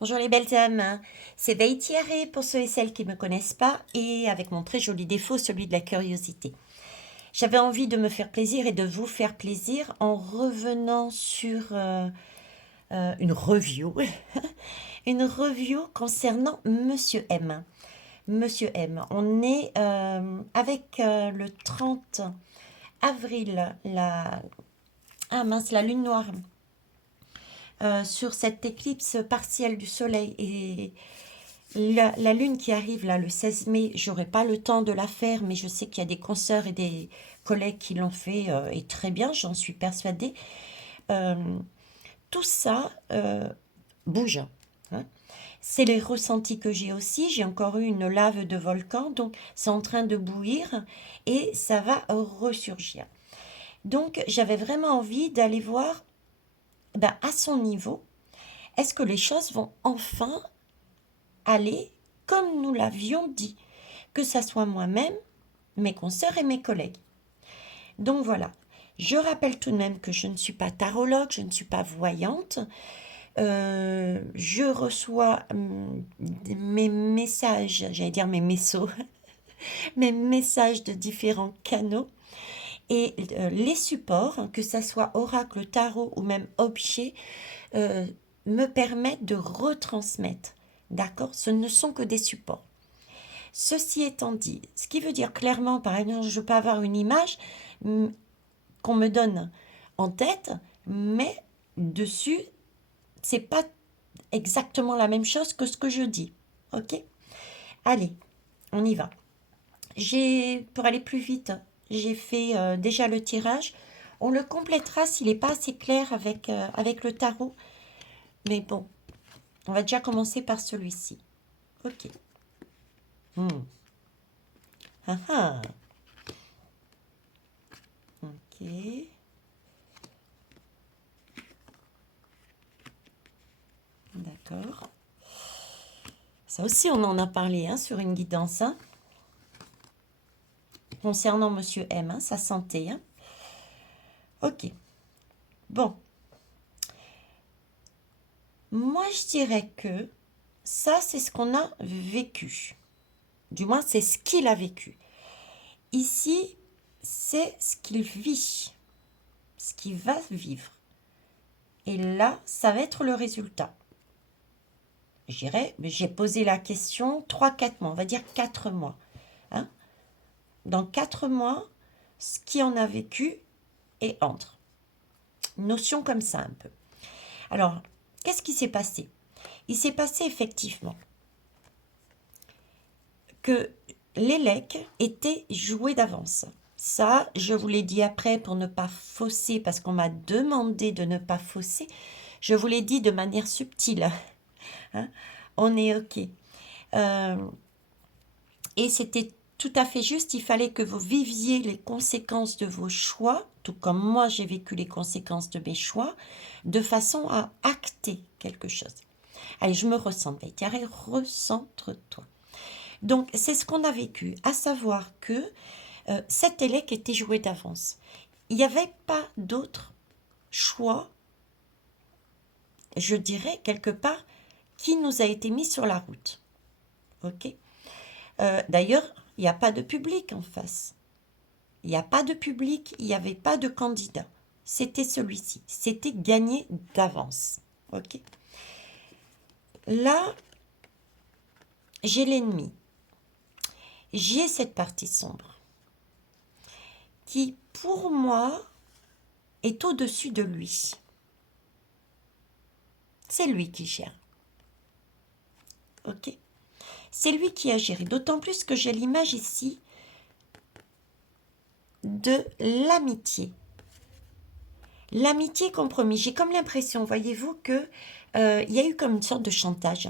Bonjour les belles âmes, c'est Veitiare pour ceux et celles qui ne me connaissent pas et avec mon très joli défaut, celui de la curiosité. J'avais envie de me faire plaisir et de vous faire plaisir en revenant sur une review, une review concernant Monsieur M. Monsieur M, on est avec le 30 avril, la lune noire sur cette éclipse partielle du soleil et la lune qui arrive là le 16 mai, j'aurai pas le temps de la faire, mais je sais qu'il y a des consoeurs et des collègues qui l'ont fait et très bien, j'en suis persuadée. Euh, tout ça bouge, hein. C'est les ressentis que j'ai aussi. J'ai encore eu une lave de volcan, donc c'est en train de bouillir et ça va ressurgir. Donc j'avais vraiment envie d'aller voir à son niveau, est-ce que les choses vont enfin aller comme nous l'avions dit, que ça soit moi-même, mes consoeurs et mes collègues. Donc voilà, je rappelle tout de même que je ne suis pas tarologue, je ne suis pas voyante. Je reçois mes messages, j'allais dire mes messages, mes messages de différents canaux et les supports, que ça soit oracle, tarot ou même objet, euh, me permettent de retransmettre. D'accord? Ce ne sont que des supports. Ceci étant dit, ce qui veut dire clairement, par exemple, je peux avoir une image qu'on me donne en tête, mais dessus, c'est pas exactement la même chose que ce que je dis. Ok? Allez, on y va. Pour aller plus vite, j'ai fait déjà le tirage. On le complétera s'il n'est pas assez clair avec le tarot. Mais bon, on va déjà commencer par celui-ci. Ok. Hmm. Ah ah. Ok. D'accord. Ça aussi, on en a parlé hein, sur une guidance. Hein, concernant Monsieur M, hein, sa santé. Hein. Ok. Bon. Moi, je dirais que ça, c'est ce qu'on a vécu. Du moins, c'est ce qu'il a vécu. Ici, c'est ce qu'il vit, ce qu'il va vivre. Et là, ça va être le résultat. J'ai posé la question 3-4 mois, on va dire 4 mois. Hein. Dans 4 mois, ce qui en a vécu et entre. Notion comme ça un peu. Alors, qu'est-ce qui s'est passé? Il s'est passé effectivement que l'élec était joué d'avance. Ça, je vous l'ai dit après pour ne pas fausser, parce qu'on m'a demandé de ne pas fausser. Je vous l'ai dit de manière subtile. Hein. On est OK. Et c'était tout à fait juste. Il fallait que vous viviez les conséquences de vos choix, tout comme moi j'ai vécu les conséquences de mes choix, de façon à acter quelque chose. Allez, je me recentre. Thierry, recentre-toi. Donc, c'est ce qu'on a vécu, à savoir que cet élec était joué d'avance. Il n'y avait pas d'autre choix, je dirais, quelque part, qui nous a été mis sur la route. Ok. D'ailleurs, il n'y a pas de public en face. Il n'y a pas de public, il n'y avait pas de candidat. C'était celui-ci. C'était gagné d'avance. Ok. Là, j'ai l'ennemi. J'ai cette partie sombre qui, pour moi, est au-dessus de lui. C'est lui qui gère. Ok. C'est lui qui a géré. D'autant plus que j'ai l'image ici de l'amitié. L'amitié compromis. J'ai comme l'impression, voyez-vous, que il y a eu comme une sorte de chantage.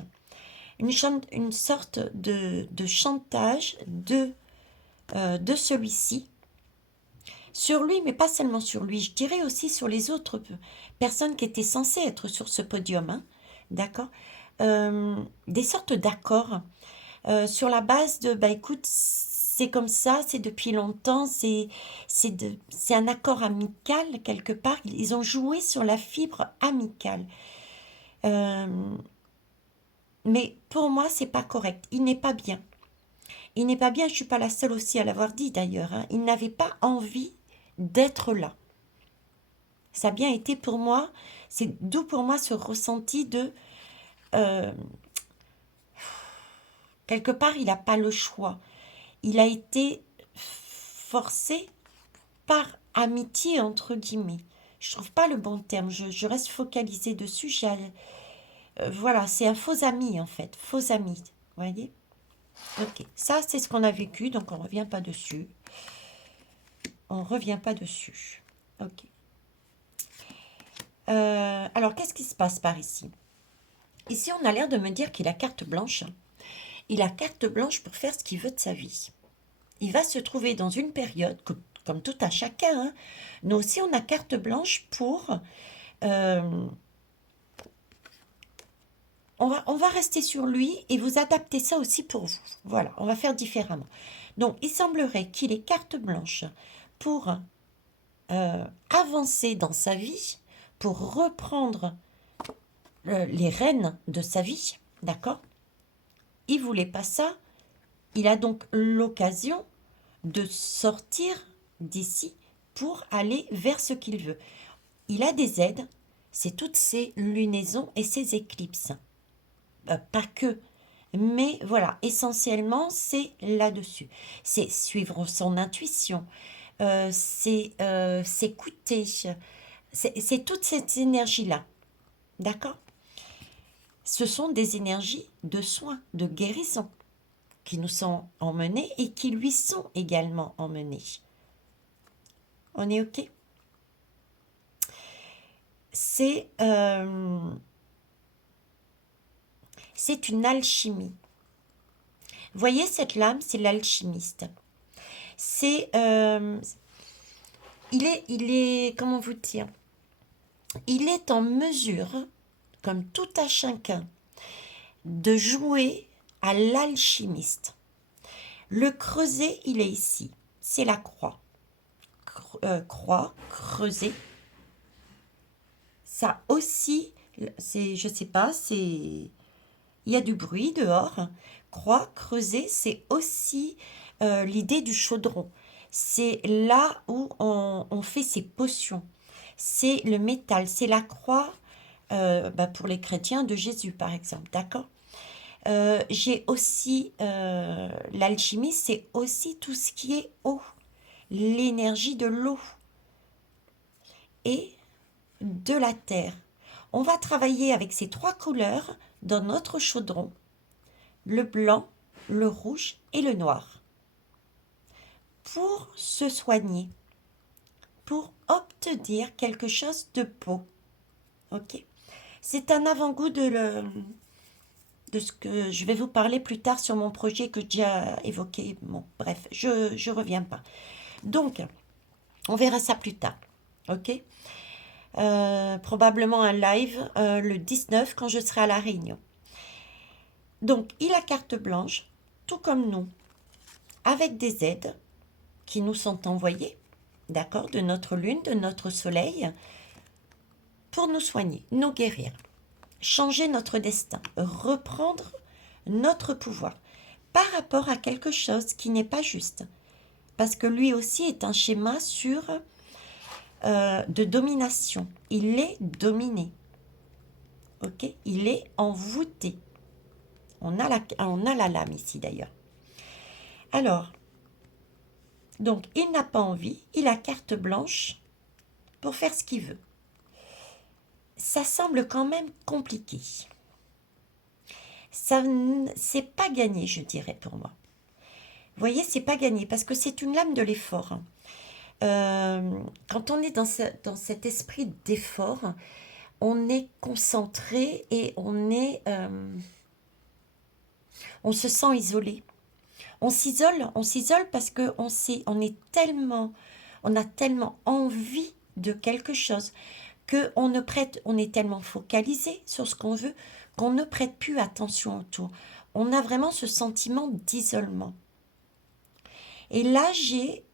Une sorte de chantage de celui-ci sur lui, mais pas seulement sur lui. Je dirais aussi sur les autres personnes qui étaient censées être sur ce podium. Hein, d'accord. Des sortes d'accords sur la base de, bah écoute, c'est comme ça, c'est depuis longtemps, c'est un accord amical quelque part. Ils ont joué sur la fibre amicale. Euh, Mais pour moi, c'est pas correct. Il n'est pas bien. Il n'est pas bien, je suis pas la seule aussi à l'avoir dit d'ailleurs, hein. Il n'avait pas envie d'être là. Ça a bien été pour moi, c'est d'où pour moi ce ressenti de euh, quelque part il n'a pas le choix. Il a été forcé par amitié entre guillemets. Je trouve pas le bon terme, je reste focalisée dessus. Voilà, c'est un faux ami en fait, faux ami, vous voyez. Ok, ça c'est ce qu'on a vécu, donc on revient pas dessus. On revient pas dessus. Ok. Alors qu'est-ce qui se passe par ici? Ici on a l'air de me dire qu'il a carte blanche. Il a carte blanche pour faire ce qu'il veut de sa vie. Il va se trouver dans une période, comme tout à chacun, hein. Nous aussi on a carte blanche pour... euh, on va rester sur lui et vous adapter ça aussi pour vous. Voilà, on va faire différemment. Donc, il semblerait qu'il ait carte blanche pour avancer dans sa vie, pour reprendre les rênes de sa vie, d'accord? Il voulait pas ça. Il a donc l'occasion de sortir d'ici pour aller vers ce qu'il veut. Il a des aides, c'est toutes ces lunaisons et ces éclipses. Pas que, mais voilà, essentiellement, c'est là-dessus. C'est suivre son intuition, c'est s'écouter, c'est toute cette énergie-là, d'accord? Ce sont des énergies de soins, de guérison, qui nous sont emmenées et qui lui sont également emmenées. On est OK? C'est une alchimie. Voyez cette lame, c'est l'alchimiste. C'est, il est, comment vous dire, il est en mesure, comme tout à chacun, de jouer à l'alchimiste. Le creuset, il est ici, c'est la croix. Croix, creuset. Ça aussi, c'est, je sais pas, c'est, il y a du bruit dehors. Croix, creuset, c'est aussi l'idée du chaudron. C'est là où on fait ses potions. C'est le métal, c'est la croix pour les chrétiens de Jésus, par exemple, d'accord. J'ai aussi l'alchimie, c'est aussi tout ce qui est eau, l'énergie de l'eau et de la terre. On va travailler avec ces trois couleurs dans notre chaudron, le blanc, le rouge et le noir, pour se soigner, pour obtenir quelque chose de beau. Ok. C'est un avant-goût de ce que je vais vous parler plus tard sur mon projet que j'ai évoqué. Bon, bref, je ne reviens pas. Donc, on verra ça plus tard. Ok. Probablement un live le 19 quand je serai à La Réunion. Donc, il a carte blanche, tout comme nous, avec des aides qui nous sont envoyées, d'accord, de notre lune, de notre soleil, pour nous soigner, nous guérir, changer notre destin, reprendre notre pouvoir par rapport à quelque chose qui n'est pas juste. Parce que lui aussi est un schéma sur de domination. Il est dominé. Ok. Il est envoûté. On a la lame ici d'ailleurs. Alors, donc il n'a pas envie, il a carte blanche pour faire ce qu'il veut. Ça semble quand même compliqué. Ça, c'est pas gagné, je dirais, pour moi. Vous voyez, c'est pas gagné parce que c'est une lame de l'effort. Quand on est dans cet esprit d'effort, on est concentré et on se sent isolé. On s'isole parce que on a tellement envie de quelque chose que on est tellement focalisé sur ce qu'on veut qu'on ne prête plus attention autour. On a vraiment ce sentiment d'isolement. Et là, j'ai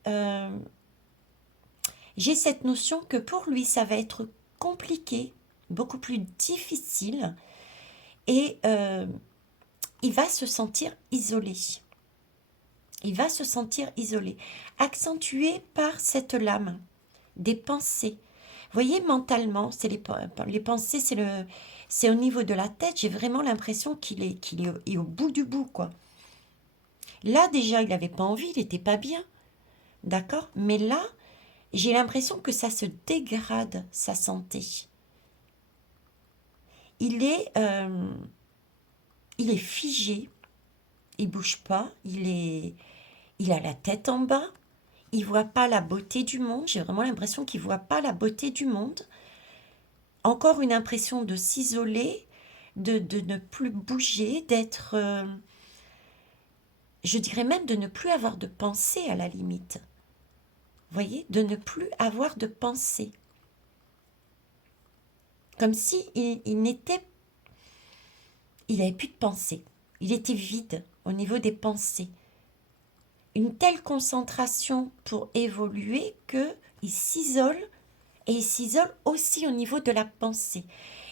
cette notion que pour lui, ça va être compliqué, beaucoup plus difficile. Et il va se sentir isolé. Il va se sentir isolé, accentué par cette lame des pensées. Vous voyez, mentalement, c'est les pensées, c'est au niveau de la tête. J'ai vraiment l'impression qu'il est au bout du bout, quoi. Là, déjà, il n'avait pas envie, il n'était pas bien, d'accord? Mais là, j'ai l'impression que ça se dégrade, sa santé. Il est, euh, il est figé, il bouge pas, il a la tête en bas, il voit pas la beauté du monde. J'ai vraiment l'impression qu'il voit pas la beauté du monde. Encore une impression de s'isoler, de ne plus bouger, d'être, je dirais même de ne plus avoir de pensée à la limite. Vous voyez, de ne plus avoir de pensée. Comme si il n'avait plus de pensée. Il était vide au niveau des pensées. Une telle concentration pour évoluer qu'il s'isole, et il s'isole aussi au niveau de la pensée.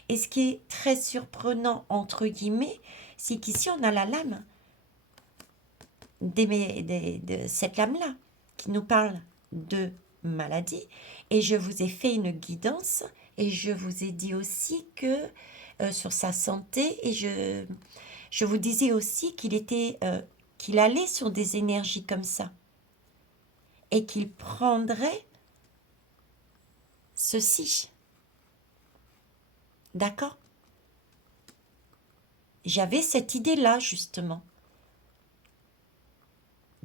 Et ce qui est très surprenant, entre guillemets, c'est qu'ici on a la lame, de cette lame-là, qui nous parle de maladie. Et je vous ai fait une guidance, et je vous ai dit aussi que sur sa santé, et je vous disais aussi qu'il allait sur des énergies comme ça, et qu'il prendrait ceci. D'accord? J'avais cette idée-là, justement,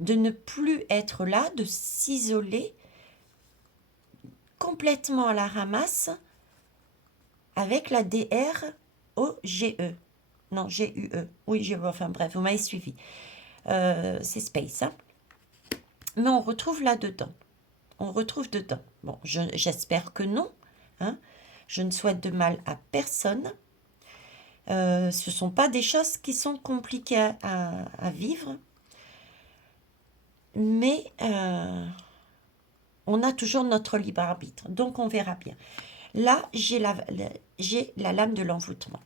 de ne plus être là, de s'isoler complètement à la ramasse avec la DROGE. Non, GUE. Oui, enfin bref, vous m'avez suivi. C'est Space, hein. Mais on retrouve là-dedans. On retrouve dedans. Bon, j'espère que non, hein. Je ne souhaite de mal à personne. Ce ne sont pas des choses qui sont compliquées à vivre. Mais on a toujours notre libre arbitre. Donc, on verra bien. Là, j'ai la lame de l'envoûtement.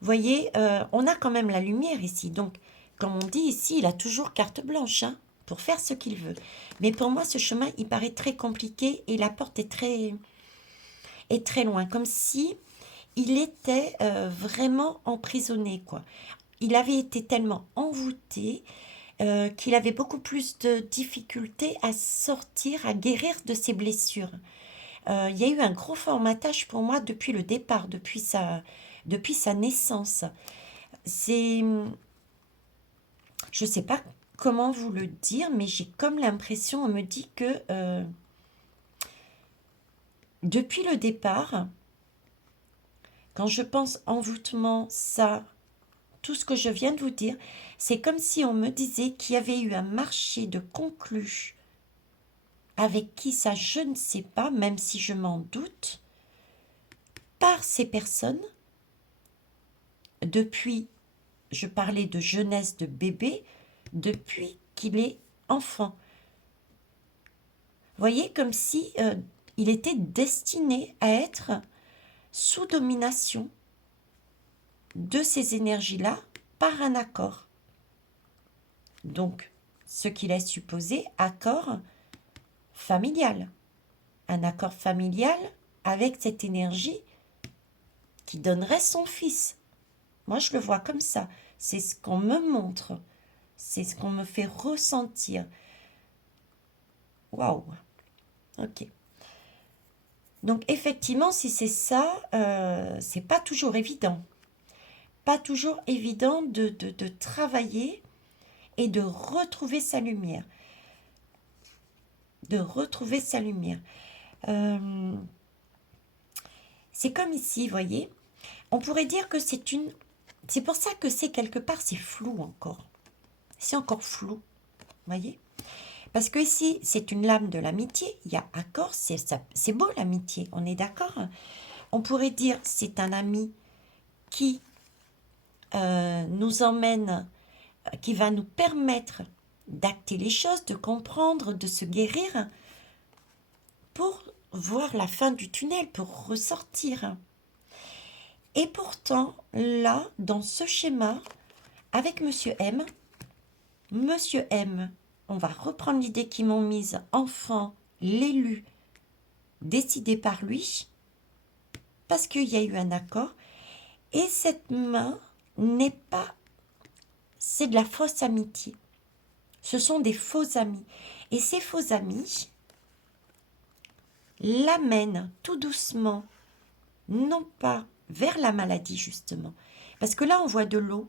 Vous voyez, on a quand même la lumière ici. Donc, comme on dit ici, il a toujours carte blanche, hein, pour faire ce qu'il veut. Mais pour moi, ce chemin, il paraît très compliqué et la porte est très loin. Comme si il était vraiment emprisonné, quoi. Il avait été tellement envoûté qu'il avait beaucoup plus de difficultés à sortir, à guérir de ses blessures. Il y a eu un gros formatage pour moi depuis le départ, depuis sa naissance. Je ne sais pas comment vous le dire, mais j'ai comme l'impression, on me dit que depuis le départ, quand je pense envoûtement, ça, tout ce que je viens de vous dire, c'est comme si on me disait qu'il y avait eu un marché de conclus avec qui ça, je ne sais pas, même si je m'en doute, par ces personnes, depuis, je parlais de jeunesse, de bébé, depuis qu'il est enfant. Vous voyez, comme si il était destiné à être sous domination de ces énergies-là par un accord. Donc, ce qui laisse supposer accord familial. Un accord familial avec cette énergie qui donnerait son fils. Moi, je le vois comme ça. C'est ce qu'on me montre. C'est ce qu'on me fait ressentir. Waouh. Ok. Donc, effectivement, si c'est ça, c'est pas toujours évident. Pas toujours évident de travailler et de retrouver sa lumière. De retrouver sa lumière. C'est comme ici, vous voyez. On pourrait dire que c'est une... C'est pour ça que c'est quelque part, c'est flou encore. C'est encore flou, vous voyez. Parce que ici, c'est une lame de l'amitié. Il y a accord, c'est beau l'amitié, on est d'accord. On pourrait dire c'est un ami qui nous emmène, qui va nous permettre d'acter les choses, de comprendre, de se guérir, pour voir la fin du tunnel, pour ressortir. Et pourtant, là, dans ce schéma, avec Monsieur M, on va reprendre l'idée qu'ils m'ont mise, enfant, l'élu, décidé par lui, parce qu'il y a eu un accord, et cette main n'est pas, c'est de la fausse amitié. Ce sont des faux amis. Et ces faux amis l'amènent tout doucement, non pas vers la maladie justement, parce que là on voit de l'eau,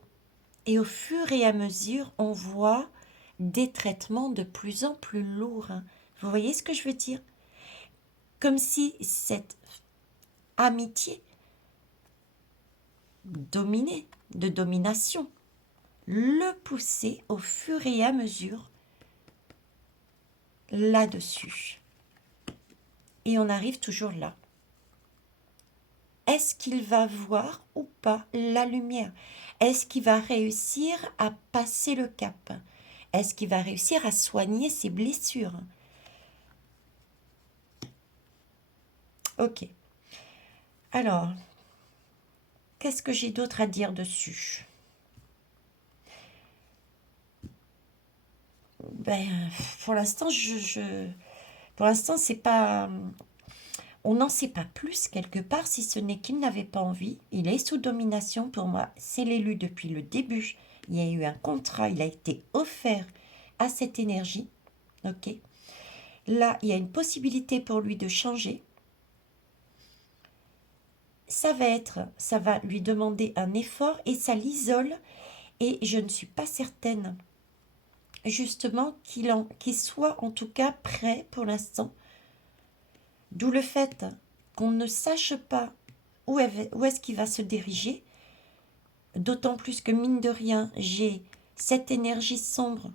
et au fur et à mesure, on voit des traitements de plus en plus lourds. Hein. Vous voyez ce que je veux dire? Comme si cette amitié dominée, de domination, le poussait au fur et à mesure là-dessus. Et on arrive toujours là. Est-ce qu'il va voir ou pas la lumière? Est-ce qu'il va réussir à passer le cap? Est-ce qu'il va réussir à soigner ses blessures? Ok. Alors, qu'est-ce que j'ai d'autre à dire dessus? Ben, pour l'instant, pour l'instant, c'est pas... On n'en sait pas plus quelque part, si ce n'est qu'il n'avait pas envie. Il est sous domination pour moi. C'est l'élu depuis le début. Il y a eu un contrat, il a été offert à cette énergie. Ok. Là, il y a une possibilité pour lui de changer. Ça va lui demander un effort et ça l'isole. Et je ne suis pas certaine, justement, qu'il soit en tout cas prêt pour l'instant. D'où le fait qu'on ne sache pas où est-ce qu'il va se diriger. D'autant plus que, mine de rien, j'ai cette énergie sombre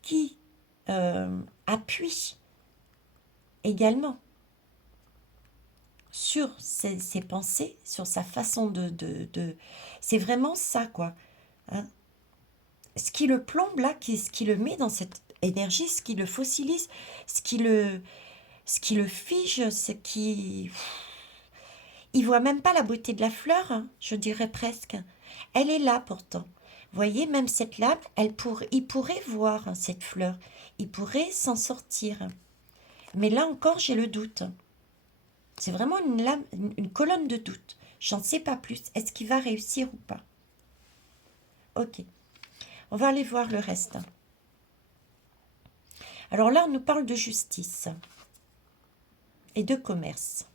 qui appuie également sur ses pensées, sur sa façon de... C'est vraiment ça, quoi. Hein. Ce qui le plombe, là, ce qui le met dans cette énergie, ce qui le fossilise, ce qui le fige, ce qui... Il voit même pas la beauté de la fleur, hein, je dirais presque. Elle est là pourtant. Vous voyez, même cette lame, il pourrait voir, hein, cette fleur. Il pourrait s'en sortir. Mais là encore, j'ai le doute. C'est vraiment une lame, une colonne de doute. J'en sais pas plus. Est-ce qu'il va réussir ou pas? Ok. On va aller voir le reste. Alors là, on nous parle de justice et de commerce.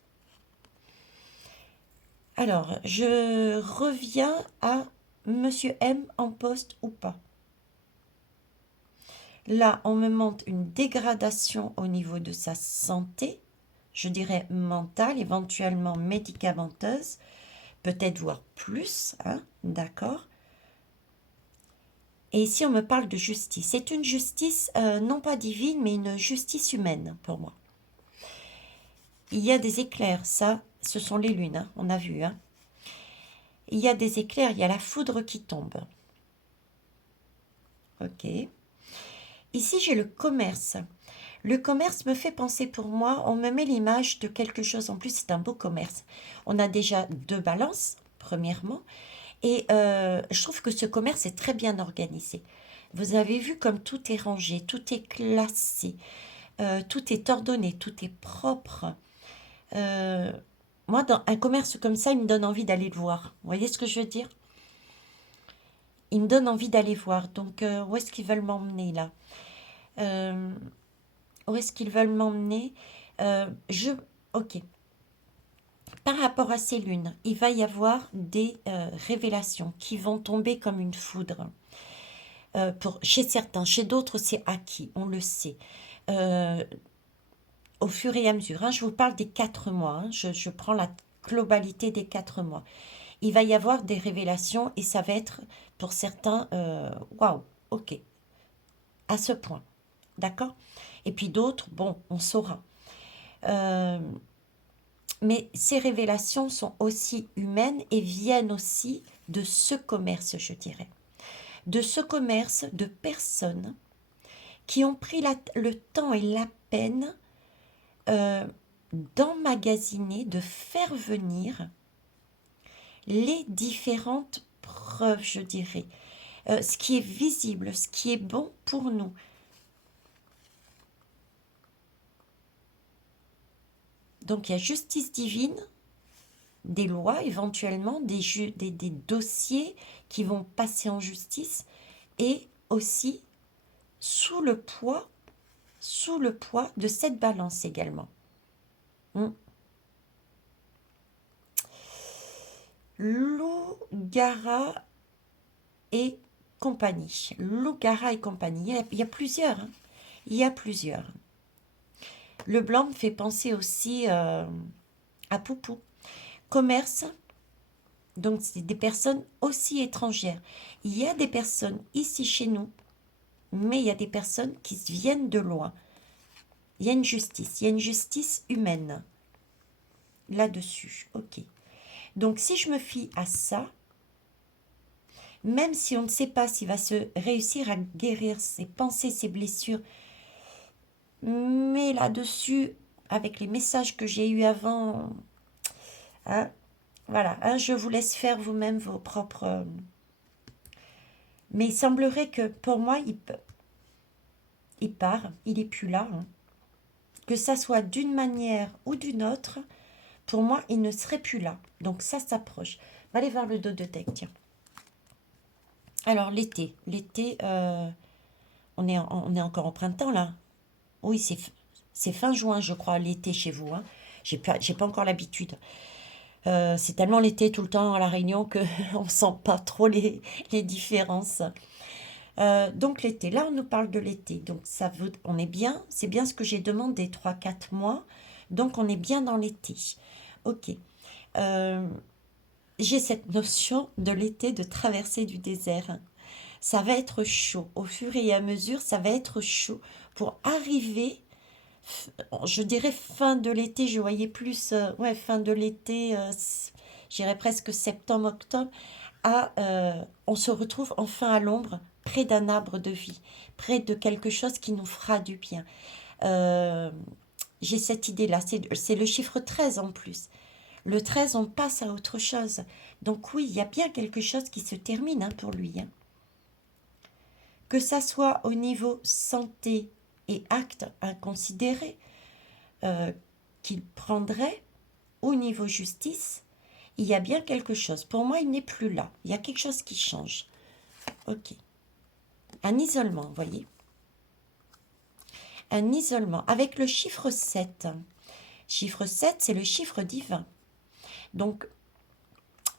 Alors, je reviens à Monsieur M en poste ou pas. Là, on me montre une dégradation au niveau de sa santé, je dirais mentale, éventuellement médicamenteuse, peut-être voire plus, hein, d'accord. Et ici, on me parle de justice. C'est une justice, non pas divine, mais une justice humaine pour moi. Il y a des éclairs, ça, ce sont les lunes, hein, on a vu. Hein. Il y a des éclairs, il y a la foudre qui tombe. Ok. Ici, j'ai le commerce. Le commerce me fait penser pour moi, on me met l'image de quelque chose, en plus c'est un beau commerce. On a déjà 2 balances, premièrement, et je trouve que ce commerce est très bien organisé. Vous avez vu comme tout est rangé, tout est classé, tout est ordonné, tout est propre. Moi, dans un commerce comme ça, il me donne envie d'aller le voir. Vous voyez ce que je veux dire? Il me donne envie d'aller voir. Donc, où est-ce qu'ils veulent m'emmener là? Où est-ce qu'ils veulent m'emmener? Ok. Par rapport à ces lunes, il va y avoir des révélations qui vont tomber comme une foudre. Chez certains, chez d'autres, c'est acquis, on le sait. Au fur et à mesure, hein, je vous parle des 4 mois, hein, je prends la globalité des 4 mois. Il va y avoir des révélations et ça va être, pour certains, waouh, ok, à ce point, d'accord? Et puis d'autres, bon, on saura. Mais ces révélations sont aussi humaines et viennent aussi de ce commerce, je dirais. De ce commerce de personnes qui ont pris le temps et la peine d'emmagasiner, de faire venir les différentes preuves, je dirais. ce qui est visible, ce qui est bon pour nous. Donc il y a justice divine, des lois éventuellement, des dossiers qui vont passer en justice, et aussi sous le poids de cette balance également. Loup-Gara et compagnie. Loup-Gara et compagnie. Il y a plusieurs. Hein. Il y a plusieurs. Le blanc me fait penser aussi à Poupou. Commerce, donc c'est des personnes aussi étrangères. Il y a des personnes ici chez nous, mais il y a des personnes qui viennent de loin. Il y a une justice humaine là-dessus. Ok. Donc si je me fie à ça, même si on ne sait pas s'il va se réussir à guérir ses pensées, ses blessures, mais là-dessus, avec les messages que j'ai eus avant, hein, voilà, hein, je vous laisse faire vous-même vos propres... Mais il semblerait que pour moi, il part, il n'est plus là. Hein. Que ça soit d'une manière ou d'une autre, pour moi, il ne serait plus là. Donc ça s'approche. On va aller voir le dos de deck, tiens. Alors l'été, on est encore au printemps là. Oui, c'est fin juin, je crois, l'été chez vous. Hein. J'ai pas encore l'habitude. C'est tellement l'été tout le temps à La Réunion qu'on ne sent pas trop les différences. Donc l'été, là on nous parle de l'été. Donc on est bien, c'est bien ce que j'ai demandé, 3-4 mois. Donc on est bien dans l'été. Ok. J'ai cette notion de l'été, de traversée du désert. Ça va être chaud. Au fur et à mesure, ça va être chaud pour arriver, je dirais fin de l'été, je voyais plus, ouais, fin de l'été, j'irais presque septembre, octobre, on se retrouve enfin à l'ombre, près d'un arbre de vie, près de quelque chose qui nous fera du bien. Euh, j'ai cette idée-là, c'est le chiffre 13 en plus. Le 13, on passe à autre chose. Donc oui, il y a bien quelque chose qui se termine hein, pour lui. Hein. Que ça soit au niveau santé et actes inconsidérés qu'il prendrait, au niveau justice, il y a bien quelque chose. Pour moi, il n'est plus là. Il y a quelque chose qui change. Ok. Un isolement, vous voyez. Un isolement avec le chiffre 7. Chiffre 7, c'est le chiffre divin. Donc,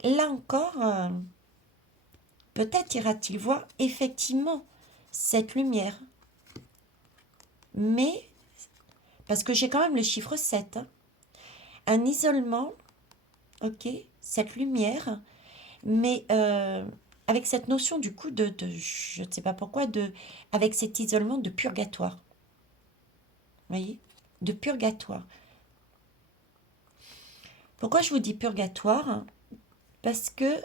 là encore, peut-être ira-t-il voir effectivement cette lumière. Mais, parce que j'ai quand même le chiffre 7. Hein. Un isolement, ok, cette lumière, mais avec cette notion du coup je ne sais pas pourquoi, avec cet isolement de purgatoire. Vous voyez? De purgatoire. Pourquoi je vous dis purgatoire? Parce que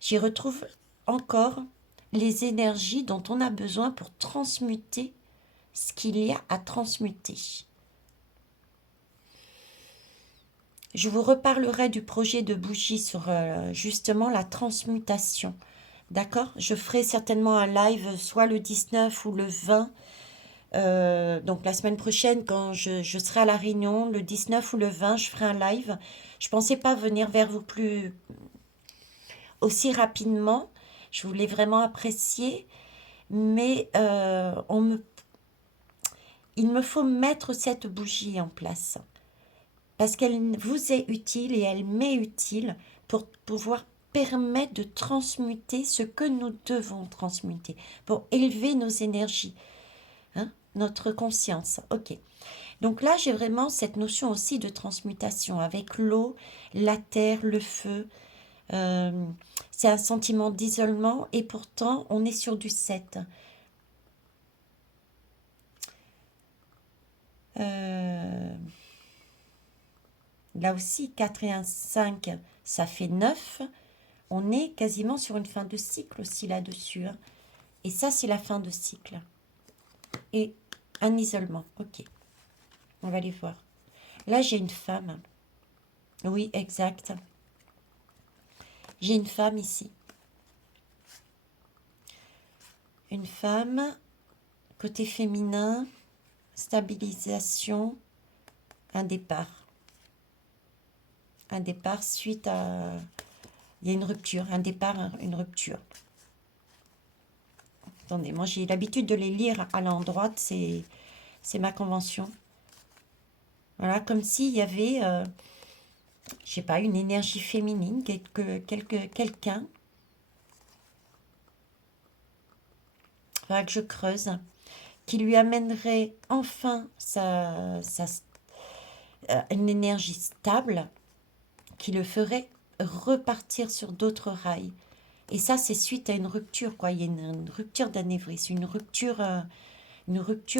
j'y retrouve encore les énergies dont on a besoin pour transmuter ce qu'il y a à transmuter. Je vous reparlerai du projet de bougie sur justement la transmutation. D'accord? Je ferai certainement un live soit le 19 ou le 20. Donc la semaine prochaine, quand je serai à La Réunion, le 19 ou le 20, je ferai un live. Je ne pensais pas venir vers vous plus aussi rapidement. Je voulais vraiment apprécier. Mais il me faut mettre cette bougie en place. Parce qu'elle vous est utile et elle m'est utile pour pouvoir permettre de transmuter ce que nous devons transmuter, pour élever nos énergies, hein, notre conscience. Ok. Donc là, j'ai vraiment cette notion aussi de transmutation avec l'eau, la terre, le feu. C'est un sentiment d'isolement et pourtant, on est sur du 7. Là aussi, 4 et 1, 5, ça fait 9. On est quasiment sur une fin de cycle aussi là-dessus. Hein. Et ça, c'est la fin de cycle. Et un isolement. Ok. On va aller voir. Là, j'ai une femme. Oui, exact. J'ai une femme ici. une femme, côté féminin, stabilisation, un départ. Un départ suite à... Il y a une rupture, un départ, une rupture. Attendez, moi j'ai l'habitude de les lire à l'endroit, c'est ma convention. Voilà, comme s'il y avait, je sais pas, une énergie féminine, quelqu'un, faudra que je creuse, qui lui amènerait enfin une énergie stable, qui le ferait repartir sur d'autres rails. Et ça, c'est suite à une rupture, quoi. Il y a une rupture d'anévrisme, une rupture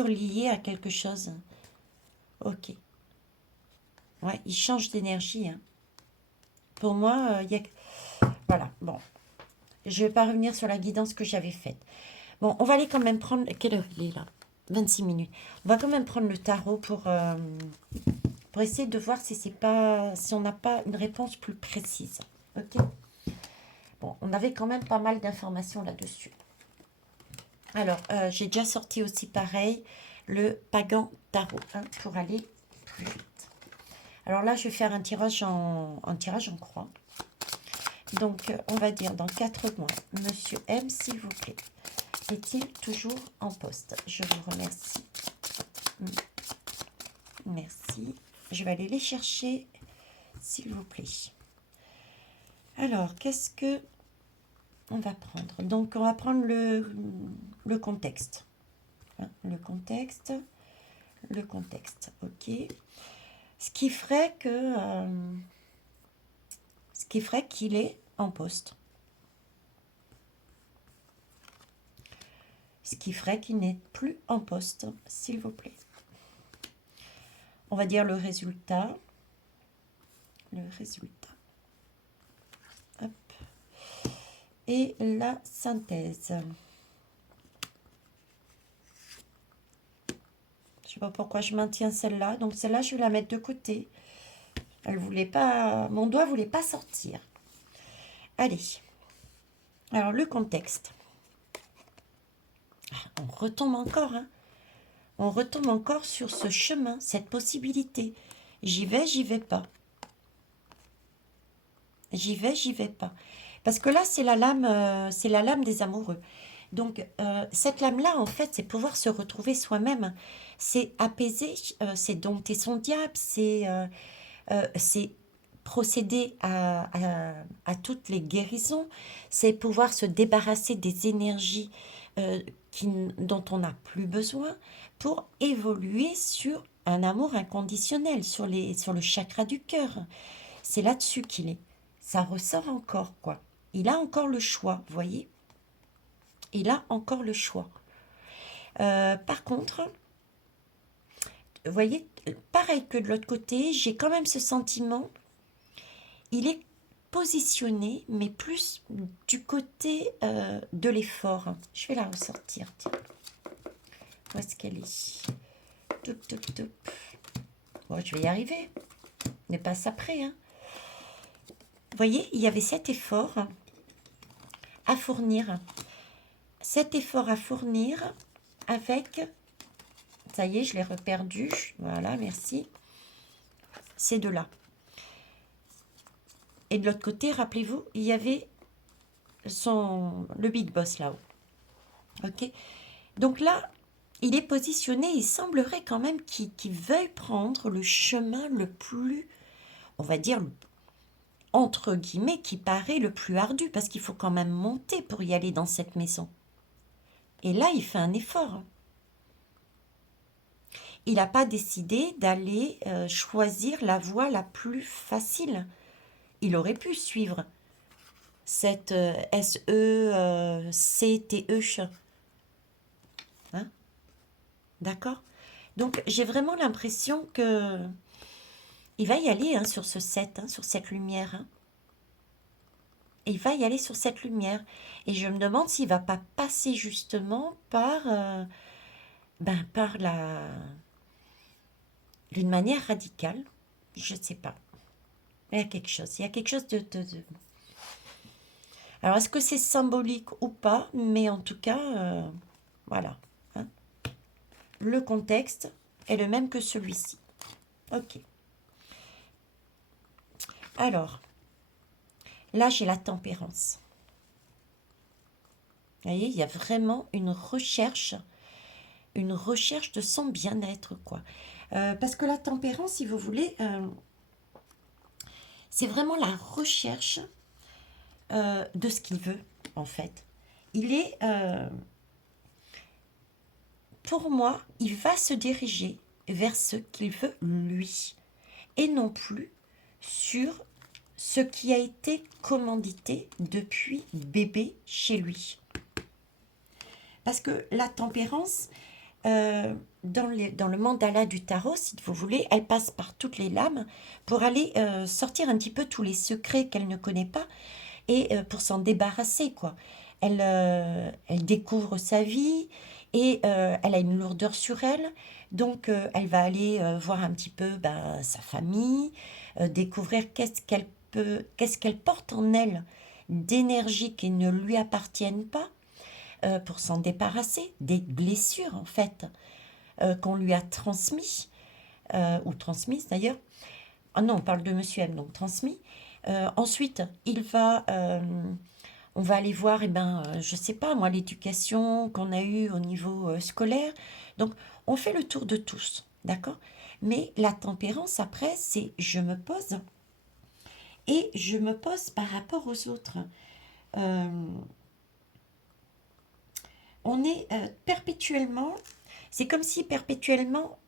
liée à quelque chose. Ok. Ouais, il change d'énergie, hein. Pour moi, il y a... Voilà, bon. Je ne vais pas revenir sur la guidance que j'avais faite. Bon, on va aller quand même prendre... Quelle heure il est là? 26 minutes. On va quand même prendre le tarot pour essayer de voir si c'est pas, si on n'a pas une réponse plus précise. Ok? Bon, on avait quand même pas mal d'informations là-dessus. Alors, j'ai déjà sorti aussi pareil le Pagan Tarot, hein, pour aller plus vite. Alors là, je vais faire un tirage en croix. Donc, on va dire dans 4 mois, Monsieur M, s'il vous plaît, est-il toujours en poste? Je vous remercie. Merci. Je vais aller les chercher, s'il vous plaît. Alors, qu'est-ce que on va prendre? Donc, on va prendre le contexte. Hein, le contexte, ok. Ce qui ferait qu'il est en poste. Ce qui ferait qu'il n'est plus en poste, s'il vous plaît. On va dire le résultat. Le résultat. Hop. Et la synthèse. Je sais pas pourquoi je maintiens celle-là. Donc celle-là, je vais la mettre de côté. Elle voulait pas... Mon doigt voulait pas sortir. Allez. Alors, le contexte. On retombe encore, hein. On retombe encore sur ce chemin, cette possibilité. J'y vais pas. J'y vais pas. Parce que là, c'est la lame des amoureux. Donc, cette lame-là, en fait, c'est pouvoir se retrouver soi-même. C'est apaiser, c'est dompter son diable, c'est procéder à toutes les guérisons, c'est pouvoir se débarrasser des énergies dont on n'a plus besoin pour évoluer sur un amour inconditionnel, sur le chakra du cœur. C'est là-dessus qu'il est. Ça ressort encore, quoi. Il a encore le choix, vous voyez? Il a encore le choix. Par contre, vous voyez, pareil que de l'autre côté, j'ai quand même ce sentiment, il est positionné, mais plus du côté de l'effort. Je vais la ressortir, tiens. Où est-ce qu'elle est? Toup, toup, toup. Bon, je vais y arriver. Ne pas après, hein. Vous voyez, il y avait cet effort à fournir. Cet effort à fournir avec... Ça y est, je l'ai reperdu. Voilà, merci. Ces deux-là. Et de l'autre côté, rappelez-vous, il y avait le Big Boss là-haut. Ok. Donc là, il est positionné, il semblerait quand même qu'il veuille prendre le chemin le plus, on va dire, entre guillemets, qui paraît le plus ardu, parce qu'il faut quand même monter pour y aller dans cette maison. Et là, il fait un effort. Il n'a pas décidé d'aller choisir la voie la plus facile. Il aurait pu suivre cette SECTE. Hein? D'accord? Donc, j'ai vraiment l'impression que il va y aller, hein, sur ce 7, hein, sur cette lumière. Hein. Et il va y aller sur cette lumière. Et je me demande s'il va pas passer justement par d'une manière radicale. Je ne sais pas. Il y a quelque chose. Il y a quelque chose de... Alors, est-ce que c'est symbolique ou pas? Mais en tout cas, voilà. Hein. Le contexte est le même que celui-ci. Ok. Alors, là, j'ai la tempérance. Vous voyez, il y a vraiment une recherche de son bien-être, quoi. Parce que la tempérance, si vous voulez, c'est vraiment la recherche de ce qu'il veut, en fait. Il est, pour moi, il va se diriger vers ce qu'il veut lui, et non plus sur ce qui a été commandité depuis bébé chez lui. Parce que la tempérance, dans le mandala du tarot, si vous voulez, elle passe par toutes les lames pour aller sortir un petit peu tous les secrets qu'elle ne connaît pas et pour s'en débarrasser, quoi. Elle découvre sa vie et elle a une lourdeur sur elle. Donc, elle va aller voir un petit peu sa famille, découvrir qu'est-ce qu'elle porte en elle d'énergie qui ne lui appartiennent pas pour s'en débarrasser, des blessures en fait qu'on lui a transmis, ou transmises d'ailleurs. Ah non, on parle de Monsieur M, donc transmis. Ensuite, on va aller voir, je sais pas moi, l'éducation qu'on a eue au niveau scolaire. Donc, on fait le tour de tous, d'accord? Mais la tempérance, après, c'est je me pose et je me pose par rapport aux autres. Euh, on est perpétuellement, c'est comme si perpétuellement,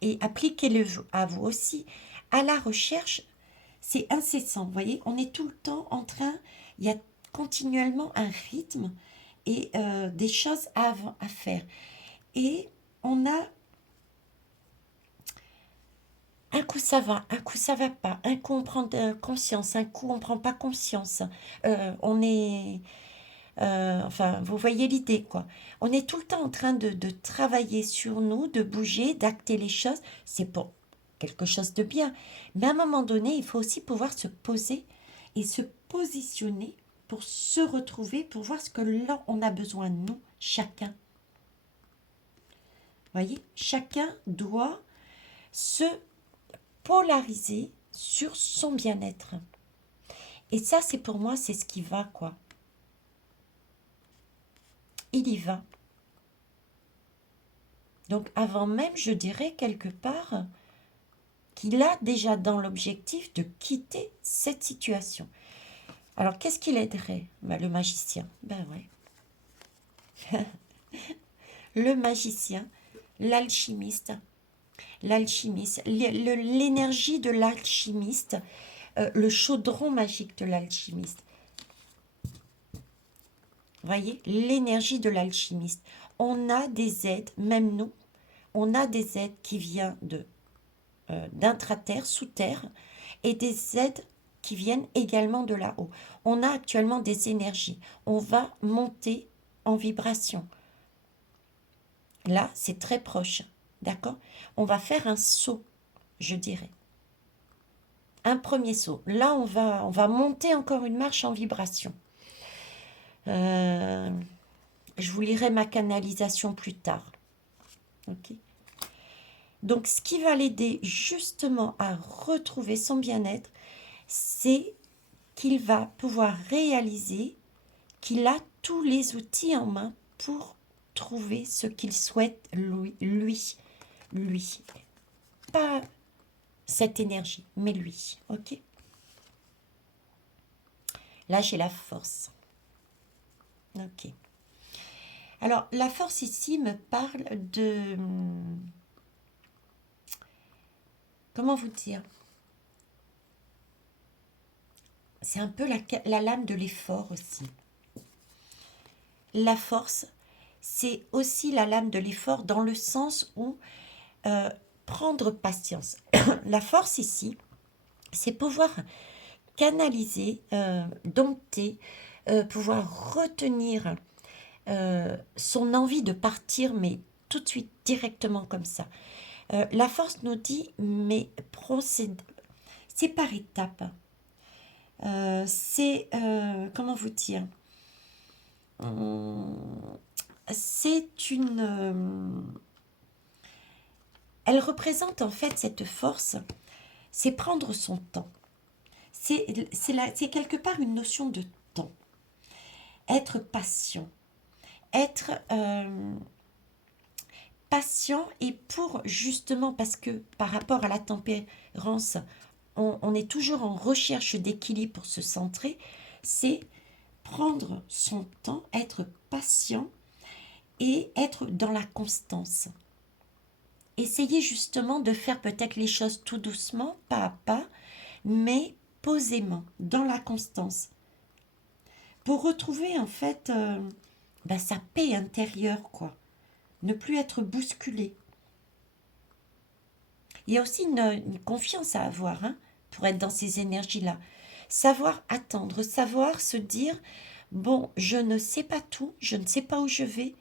et appliquez-le à vous aussi, à la recherche, c'est incessant, vous voyez, on est tout le temps en train, il y a continuellement un rythme et des choses à faire. Et on a, un coup ça va, un coup ça va pas, un coup on prend conscience, un coup on prend pas conscience. On est, enfin, vous voyez l'idée, quoi. On est tout le temps en train de travailler sur nous, de bouger, d'acter les choses. C'est pour quelque chose de bien. Mais à un moment donné, il faut aussi pouvoir se poser et se positionner pour se retrouver, pour voir ce que là, on a besoin de nous, chacun. Vous voyez, chacun doit se polariser sur son bien-être. Et ça, c'est pour moi, c'est ce qui va, quoi. Il y va. Donc avant même, je dirais quelque part qu'il a déjà dans l'objectif de quitter cette situation. Alors qu'est-ce qui l'aiderait? Le magicien. Ben ouais. Le magicien, l'alchimiste, l'énergie de l'alchimiste, le chaudron magique de l'alchimiste. Voyez, l'énergie de l'alchimiste. On a des aides, même nous, on a des aides qui viennent d'intraterre, sous terre, et des aides qui viennent également de là-haut. On a actuellement des énergies. On va monter en vibration. Là, c'est très proche. D'accord? On va faire un saut, je dirais. Un premier saut. Là, on va monter encore une marche en vibration. Je vous lirai ma canalisation plus tard. Ok? Donc, ce qui va l'aider justement à retrouver son bien-être, c'est qu'il va pouvoir réaliser qu'il a tous les outils en main pour trouver ce qu'il souhaite lui. Pas cette énergie, mais lui. Ok? Là, j'ai la force. Ok. Alors, la force ici me parle de... Comment vous dire? C'est un peu la lame de l'effort aussi. La force, c'est aussi la lame de l'effort dans le sens où prendre patience. La force ici, c'est pouvoir canaliser, dompter, pouvoir retenir son envie de partir, mais tout de suite, directement comme ça. La force nous dit, mais procède, c'est par étapes. C'est, comment vous dire? c'est elle représente en fait cette force, c'est prendre son temps. C'est quelque part une notion de temps. Être patient. Être patient et pour justement, parce que par rapport à la tempérance, on est toujours en recherche d'équilibre pour se centrer, c'est prendre son temps, être patient et être dans la constance. Essayez justement de faire peut-être les choses tout doucement, pas à pas, mais posément, dans la constance. Pour retrouver en fait sa paix intérieure, quoi. Ne plus être bousculé. Il y a aussi une confiance à avoir pour être dans ces énergies-là. Savoir attendre, savoir se dire, bon, je ne sais pas tout, je ne sais pas où je vais,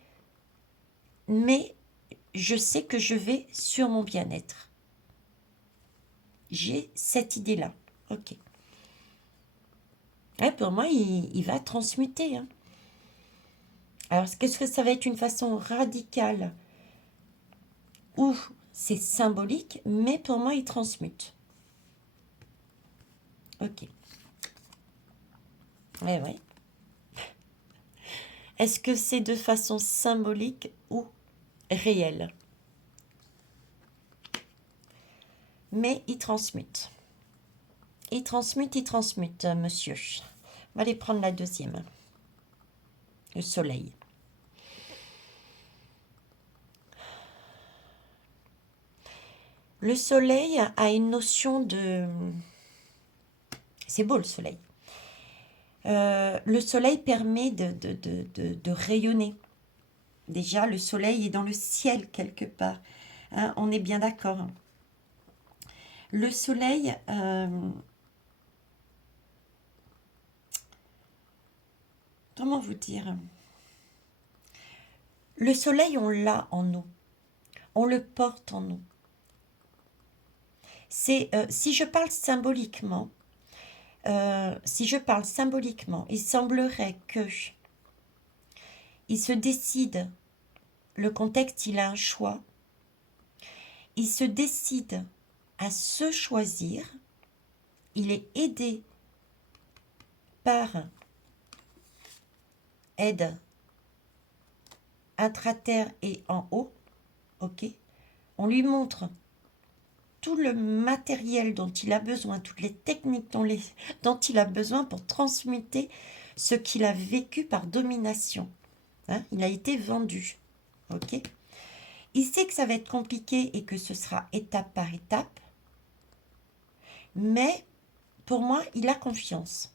mais je sais que je vais sur mon bien-être. J'ai cette idée-là. Ok. Ouais, pour moi, il va transmuter. Alors, est-ce que ça va être une façon radicale ou c'est symbolique, mais pour moi, il transmute. Ok. Ouais, ouais. Est-ce que c'est de façon symbolique ou réelle? Mais il transmute. Il transmute, monsieur. On va aller prendre la deuxième. Le soleil. Le soleil a une notion de... C'est beau le soleil. Le soleil permet de rayonner. Déjà, le soleil est dans le ciel quelque part. On est bien d'accord. Le soleil... comment vous dire? Le soleil, on l'a en nous. On le porte en nous. C'est si je parle symboliquement, il semblerait que il se décide, le contexte, il a un choix, il se décide à se choisir, il est aidé par aide intra-terre et en haut, ok. On lui montre tout le matériel dont il a besoin, toutes les techniques dont il a besoin pour transmuter ce qu'il a vécu par domination. Il a été vendu. Ok. Il sait que ça va être compliqué et que ce sera étape par étape. Mais pour moi, il a confiance.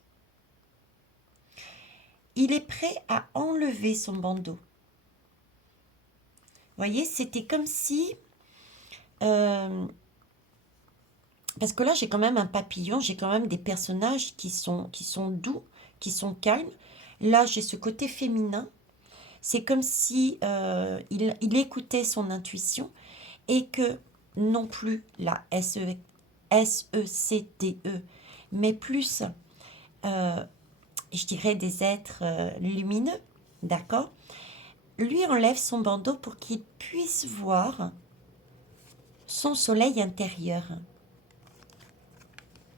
Il est prêt à enlever son bandeau. Vous voyez, c'était comme si... parce que là, j'ai quand même un papillon, j'ai quand même des personnages qui sont doux, qui sont calmes. Là, j'ai ce côté féminin. C'est comme si il écoutait son intuition et que non plus la SECTE, mais plus, je dirais, des êtres lumineux, d'accord? Lui enlève son bandeau pour qu'il puisse voir son soleil intérieur.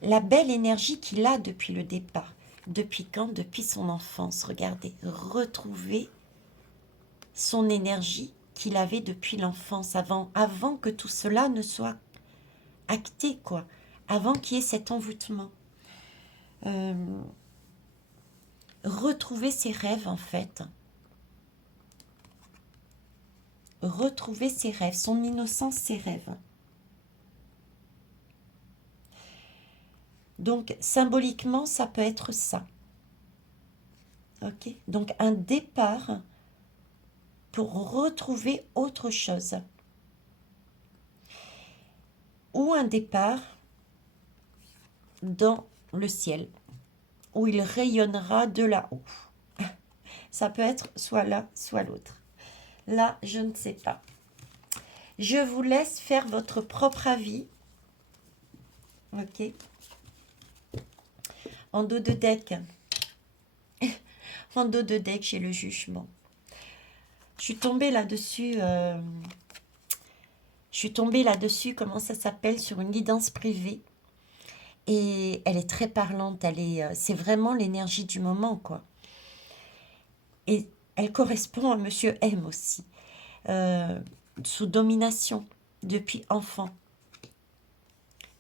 La belle énergie qu'il a depuis le départ. Depuis quand? Depuis son enfance. Regardez, retrouver son énergie qu'il avait depuis l'enfance, avant que tout cela ne soit acté, quoi. Avant qu'il y ait cet envoûtement. Retrouver ses rêves, en fait. Retrouver ses rêves, son innocence, ses rêves. Donc, symboliquement, ça peut être ça. Ok? Donc, un départ pour retrouver autre chose. Ou un départ dans le ciel, où il rayonnera de là-haut. Ça peut être soit l'un, soit l'autre. Là, je ne sais pas. Je vous laisse faire votre propre avis. Ok. En dos de deck, En dos de deck, j'ai le jugement. Je suis tombée là-dessus. Comment ça s'appelle, sur une guidance privée. Et elle est très parlante. C'est vraiment l'énergie du moment, quoi. Et elle correspond à Monsieur M aussi. Euh, Sous domination, depuis enfant.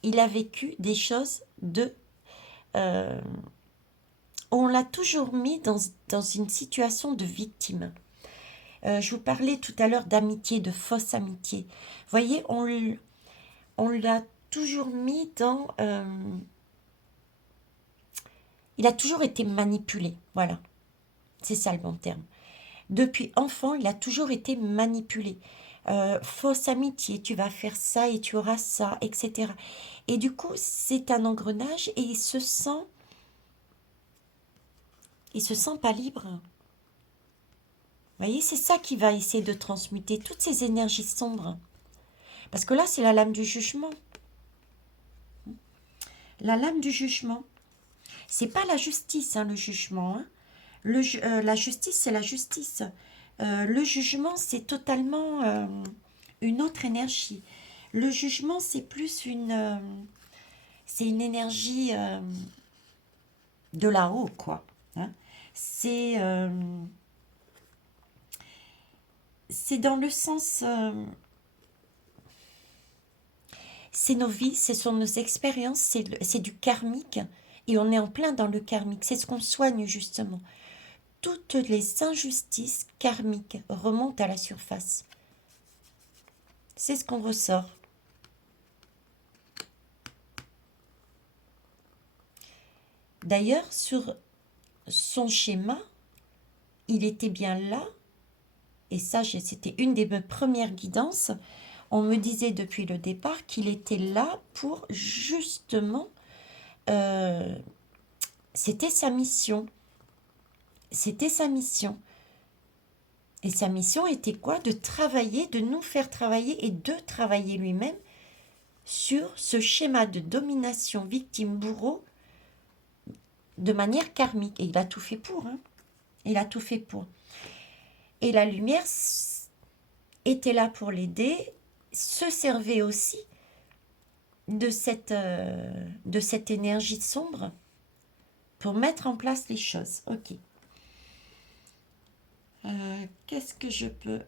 Il a vécu des choses euh, on l'a toujours mis dans une situation de victime. Je vous parlais tout à l'heure d'amitié, de fausse amitié. Vous voyez, on l'a toujours mis dans... il a toujours été manipulé, voilà. C'est ça le bon terme. Depuis enfant, il a toujours été manipulé. Fausse amitié, tu vas faire ça et tu auras ça, etc. Et du coup, c'est un engrenage et il se sent pas libre. Vous voyez, c'est ça qui va essayer de transmuter toutes ces énergies sombres. Parce que là, c'est la lame du jugement. La lame du jugement. C'est pas la justice, hein, le jugement. Hein. La justice, c'est la justice. Le jugement, c'est totalement une autre énergie. Le jugement, c'est plus c'est une énergie de là-haut, quoi. Hein. C'est dans le sens... c'est nos vies, ce sont nos expériences, c'est du karmique. Et on est en plein dans le karmique. C'est ce qu'on soigne, justement. Toutes les injustices karmiques remontent à la surface. C'est ce qu'on ressort. D'ailleurs, sur son schéma, il était bien là, et ça, c'était une des premières guidances. On me disait depuis le départ qu'il était là pour justement... c'était sa mission. C'était sa mission. Et sa mission était quoi? De travailler, de nous faire travailler et de travailler lui-même sur ce schéma de domination victime-bourreau de manière karmique. Et il a tout fait pour. Hein. Il a tout fait pour. Et la lumière était là pour l'aider, se servait aussi de cette énergie sombre pour mettre en place les choses. Ok. Qu'est-ce que je peux...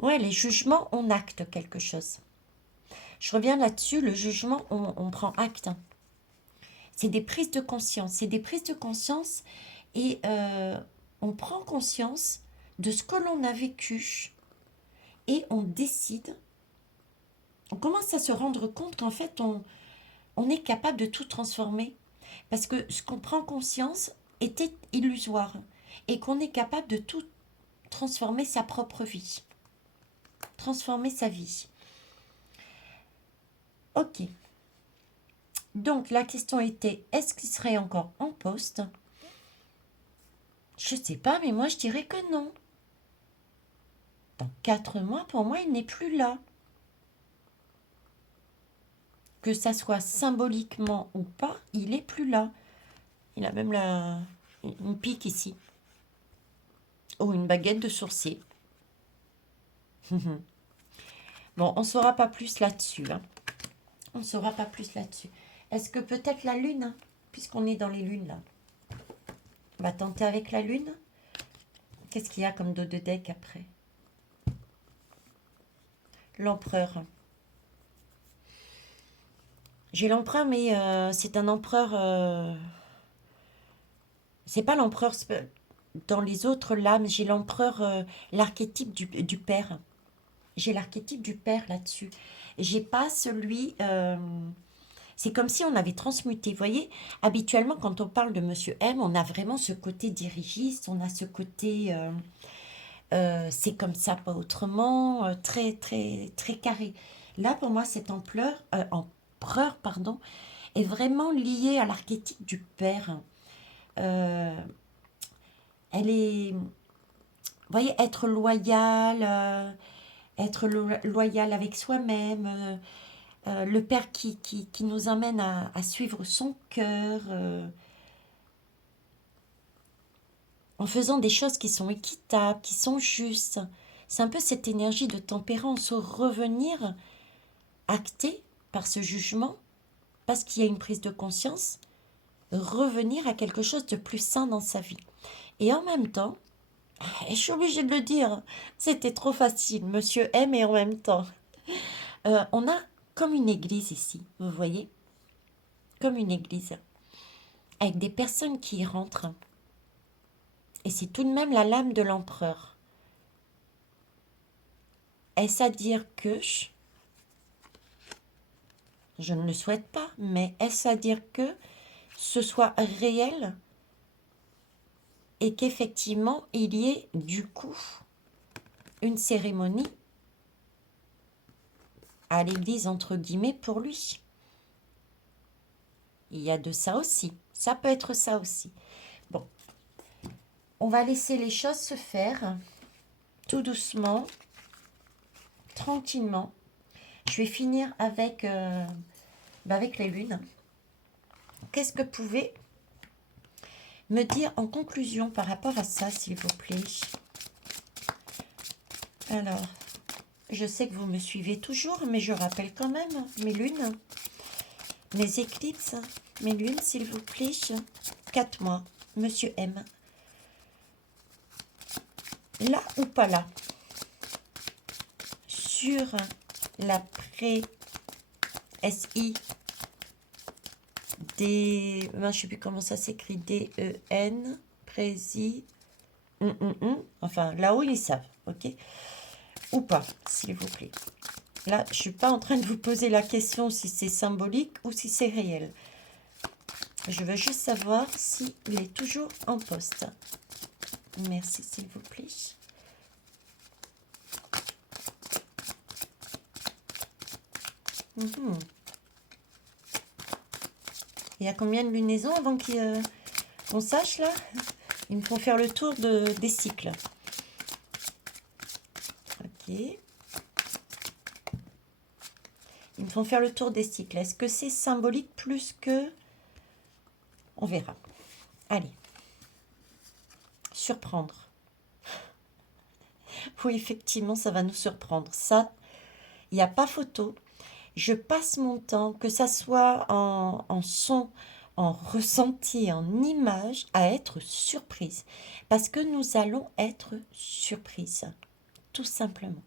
Ouais, les jugements, on acte quelque chose. Je reviens là-dessus, le jugement, on prend acte. C'est des prises de conscience. C'est des prises de conscience et on prend conscience de ce que l'on a vécu et on décide, on commence à se rendre compte qu'en fait, on est capable de tout transformer. Parce que ce qu'on prend conscience était illusoire et qu'on est capable de tout transformer sa propre vie. Transformer sa vie. Ok. Donc, la question était, est-ce qu'il serait encore en poste? Je ne sais pas, mais moi, je dirais que non. Dans 4 mois, pour moi, il n'est plus là. Que ça soit symboliquement ou pas, il n'est plus là. Il a même une pique ici. Ou une baguette de sourcier. Bon, on ne saura pas plus là-dessus. Hein. On ne saura pas plus là-dessus. Est-ce que peut-être la lune, hein, puisqu'on est dans les lunes là. On va tenter avec la lune. Qu'est-ce qu'il y a comme dos de deck après? L'empereur. J'ai l'empereur, mais c'est un empereur... c'est pas l'empereur dans les autres lames. J'ai l'empereur, l'archétype du père. J'ai l'archétype du père là-dessus. J'ai pas celui... c'est comme si on avait transmuté. Vous voyez, habituellement, quand on parle de Monsieur M, on a vraiment ce côté dirigiste, on a ce côté... c'est comme ça, pas autrement, très, très, très carré. Là, pour moi, cet empereur, pardon, est vraiment lié à l'archétype du père. Elle est... Vous voyez, être loyale, être loyal avec soi-même, le Père qui nous amène à suivre son cœur, en faisant des choses qui sont équitables, qui sont justes. C'est un peu cette énergie de tempérance, revenir acté par ce jugement, parce qu'il y a une prise de conscience, revenir à quelque chose de plus sain dans sa vie. Et en même temps, et je suis obligée de le dire, c'était trop facile, monsieur aime et en même temps. On a comme une église ici, vous voyez, comme une église, avec des personnes qui y rentrent. Et c'est tout de même la lame de l'empereur. Est-ce à dire que, je ne le souhaite pas, mais est-ce à dire que ce soit réel et qu'effectivement il y ait du coup une cérémonie à l'église entre guillemets pour lui. Il y a de ça aussi. Ça peut être ça aussi. Bon, on va laisser les choses se faire tout doucement, tranquillement. Je vais finir avec, avec les lunes. Qu'est-ce que vous pouvez me dire en conclusion par rapport à ça, s'il vous plaît? Alors, je sais que vous me suivez toujours, mais je rappelle quand même mes lunes, mes éclipses, mes lunes, s'il vous plaît. 4 mois, monsieur M. Là ou pas là? Sur la pré-SI D, je ne sais plus comment ça s'écrit, D-E-N, prési, enfin là-haut ils savent, ok? Ou pas, s'il vous plaît. Là, je ne suis pas en train de vous poser la question si c'est symbolique ou si c'est réel. Je veux juste savoir s'il est toujours en poste. Merci, s'il vous plaît. Il y a combien de lunaisons avant qu'on sache là? Ils me font faire le tour des cycles. Ok. Ils me font faire le tour des cycles. Est-ce que c'est symbolique plus que... On verra. Allez. Surprendre. Oui, effectivement, ça va nous surprendre. Ça, il n'y a pas photo. Je passe mon temps, que ça soit en son, en ressenti, en image, à être surprise. Parce que nous allons être surprises. Tout simplement.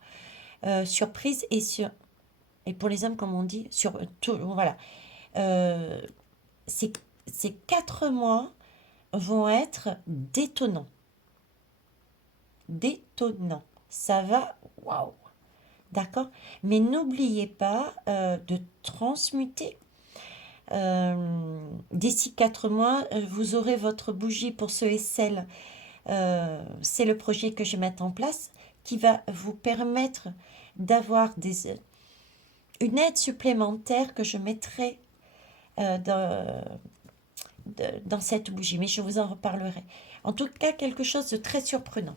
Surprise et pour les hommes, comme on dit, voilà. Ces 4 mois vont être détonnants. Détonnants. Ça va, waouh. D'accord? Mais n'oubliez pas de transmuter. D'ici 4 mois, vous aurez votre bougie pour ce SL. C'est le projet que je vais mettre en place qui va vous permettre d'avoir une aide supplémentaire que je mettrai dans cette bougie. Mais je vous en reparlerai. En tout cas, quelque chose de très surprenant.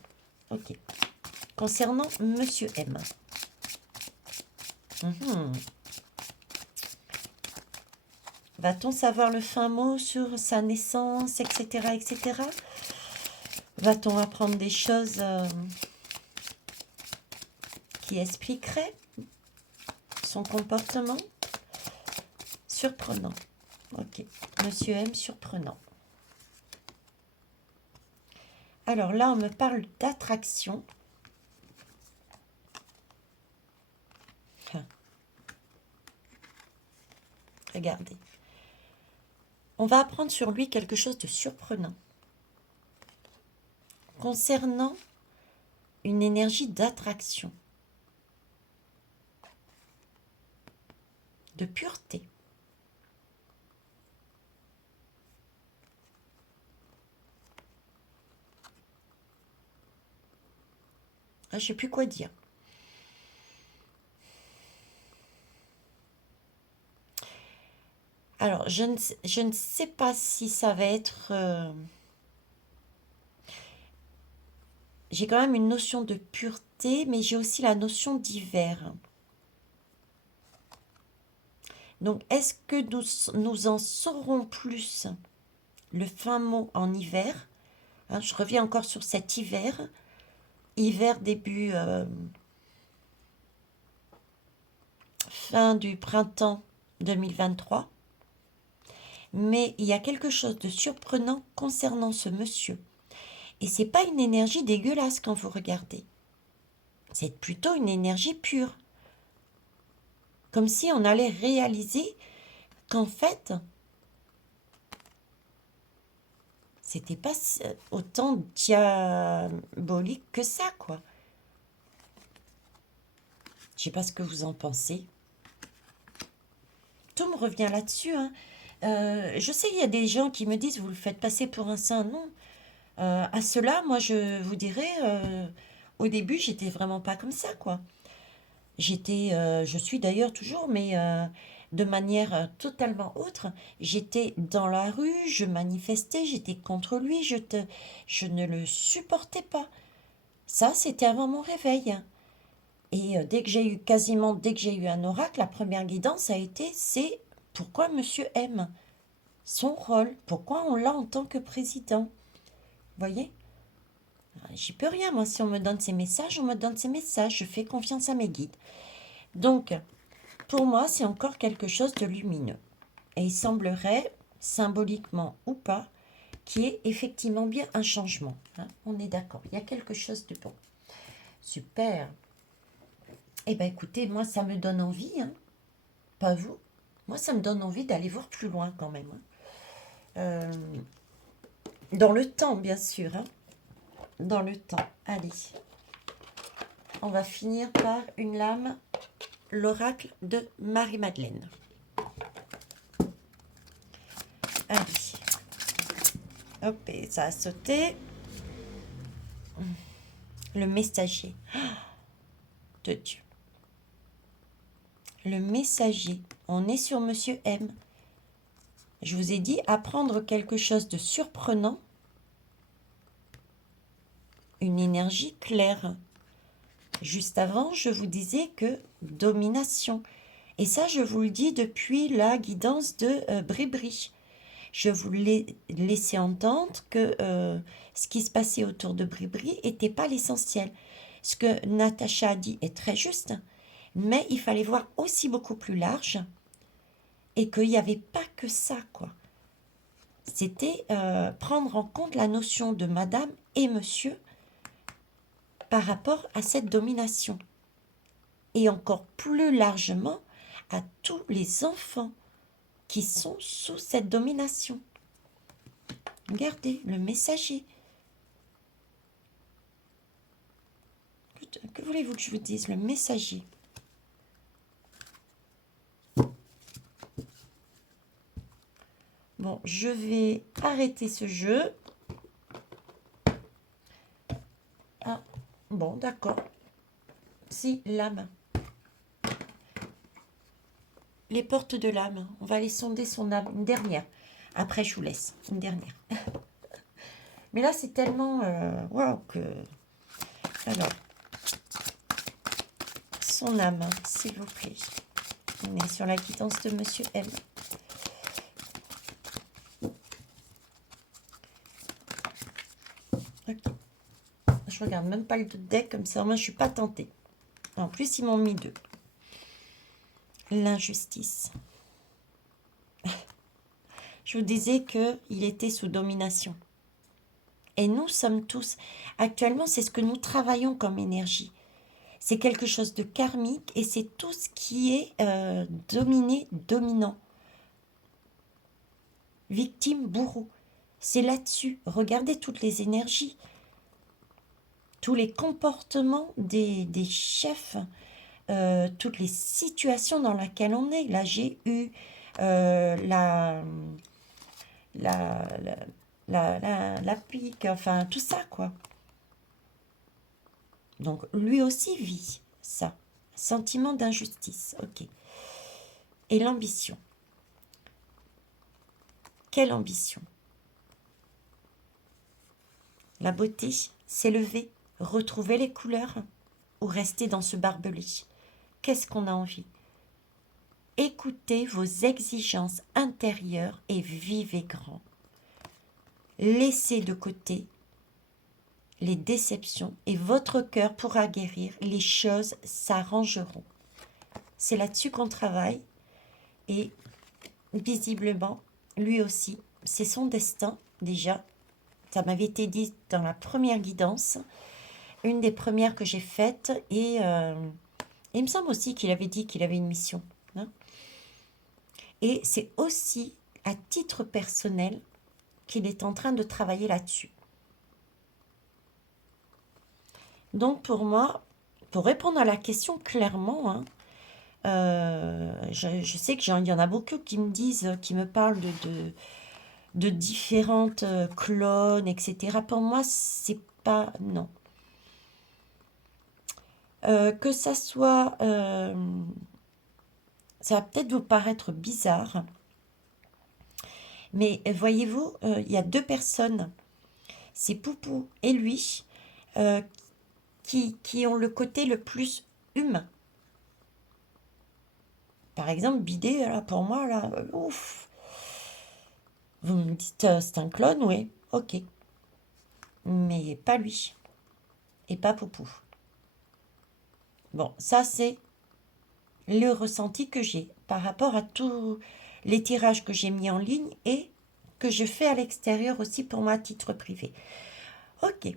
Ok. Concernant Monsieur M. Va-t-on savoir le fin mot sur sa naissance, etc., etc. Va-t-on apprendre des choses qui expliqueraient son comportement? Surprenant. Ok. Monsieur M, surprenant. Alors là, on me parle d'attraction. Regardez. On va apprendre sur lui quelque chose de surprenant. Concernant une énergie d'attraction. De pureté. Je ne sais plus quoi dire. Alors, je ne sais pas si ça va être... j'ai quand même une notion de pureté été, mais j'ai aussi la notion d'hiver. Donc, est-ce que nous en saurons plus, le fin mot en hiver? Hein, je reviens encore sur cet hiver. Hiver début, fin du printemps 2023. Mais il y a quelque chose de surprenant concernant ce monsieur. Et c'est pas une énergie dégueulasse quand vous regardez. C'est plutôt une énergie pure. Comme si on allait réaliser qu'en fait, c'était pas autant diabolique que ça, quoi. Je sais pas ce que vous en pensez. Tout me revient là-dessus, hein. Je sais, il y a des gens qui me disent, vous le faites passer pour un saint. Non. À cela, moi, je vous dirais, au début, j'étais vraiment pas comme ça, quoi. Je suis d'ailleurs toujours, mais de manière totalement autre. J'étais dans la rue, je manifestais, j'étais contre lui, je ne le supportais pas. Ça, c'était avant mon réveil. Et dès que j'ai eu un oracle, la première guidance a été, c'est pourquoi Monsieur aime son rôle, pourquoi on l'a en tant que président. Vous voyez? J'y peux rien, moi, si on me donne ces messages, on me donne ces messages, je fais confiance à mes guides. Donc, pour moi, c'est encore quelque chose de lumineux. Et il semblerait, symboliquement ou pas, qu'il y ait effectivement bien un changement. Hein, on est d'accord, il y a quelque chose de bon. Super. Eh bien, écoutez, moi, ça me donne envie, hein. Pas vous. Moi, ça me donne envie d'aller voir plus loin quand même. Hein. Dans le temps, bien sûr. Hein. Dans le temps. Allez. On va finir par une lame, l'oracle de Marie-Madeleine. Allez. Hop, et ça a sauté. Le messager. De Dieu. Le messager. On est sur Monsieur M. Je vous ai dit, apprendre quelque chose de surprenant. Une énergie claire. Juste avant, je vous disais que domination. Et ça, je vous le dis depuis la guidance de Bribri. Je vous l'ai laissé entendre que ce qui se passait autour de Bribri n'était pas l'essentiel. Ce que Natacha a dit est très juste, mais il fallait voir aussi beaucoup plus large et qu'il n'y avait pas que ça, quoi. C'était prendre en compte la notion de madame et monsieur par rapport à cette domination. Et encore plus largement à tous les enfants qui sont sous cette domination. Regardez, le messager. Que voulez-vous que je vous dise? Le messager. Bon, je vais arrêter ce jeu. Ah, bon, d'accord. Si, l'âme. Les portes de l'âme. On va aller sonder son âme. Une dernière. Après, je vous laisse. Une dernière. Mais là, c'est tellement... Waouh, que... Alors... Son âme, s'il vous plaît. On est sur la guidance de Monsieur M. Ok. Je regarde même pas le deck comme ça. Moi, je suis pas tentée. En plus, ils m'ont mis 2. L'injustice. Je vous disais qu'il était sous domination. Et nous sommes tous... Actuellement, c'est ce que nous travaillons comme énergie. C'est quelque chose de karmique et c'est tout ce qui est dominé, dominant. Victime, bourreau. C'est là-dessus. Regardez toutes les énergies. Tous les comportements des chefs. Toutes les situations dans lesquelles on est. Là, j'ai eu la pique, enfin, tout ça, quoi. Donc, lui aussi vit ça. Sentiment d'injustice, ok. Et l'ambition. Quelle ambition? La beauté, s'élever, retrouver les couleurs, ou rester dans ce barbelé? Qu'est-ce qu'on a envie? Écoutez vos exigences intérieures et vivez grand. Laissez de côté les déceptions et votre cœur pourra guérir. Les choses s'arrangeront. C'est là-dessus qu'on travaille et visiblement, lui aussi, c'est son destin déjà. Ça m'avait été dit dans la première guidance, une des premières que j'ai faites et il me semble aussi qu'il avait dit qu'il avait une mission. Hein. Et c'est aussi à titre personnel qu'il est en train de travailler là-dessus. Donc pour moi, pour répondre à la question clairement, hein, je sais qu'il y en a beaucoup qui me disent, qui me parlent de différentes clones, etc. Pour moi, c'est pas... Non. Que ça soit... ça va peut-être vous paraître bizarre, mais voyez-vous, il y a deux personnes, c'est Poupou et lui, qui ont le côté le plus humain. Par exemple, Bidé, là, pour moi, là, ouf. Vous me dites, c'est un clone, oui, ok. Mais pas lui. Et pas Poupou. Bon, ça, c'est le ressenti que j'ai par rapport à tous les tirages que j'ai mis en ligne et que je fais à l'extérieur aussi pour moi à titre privé. Ok.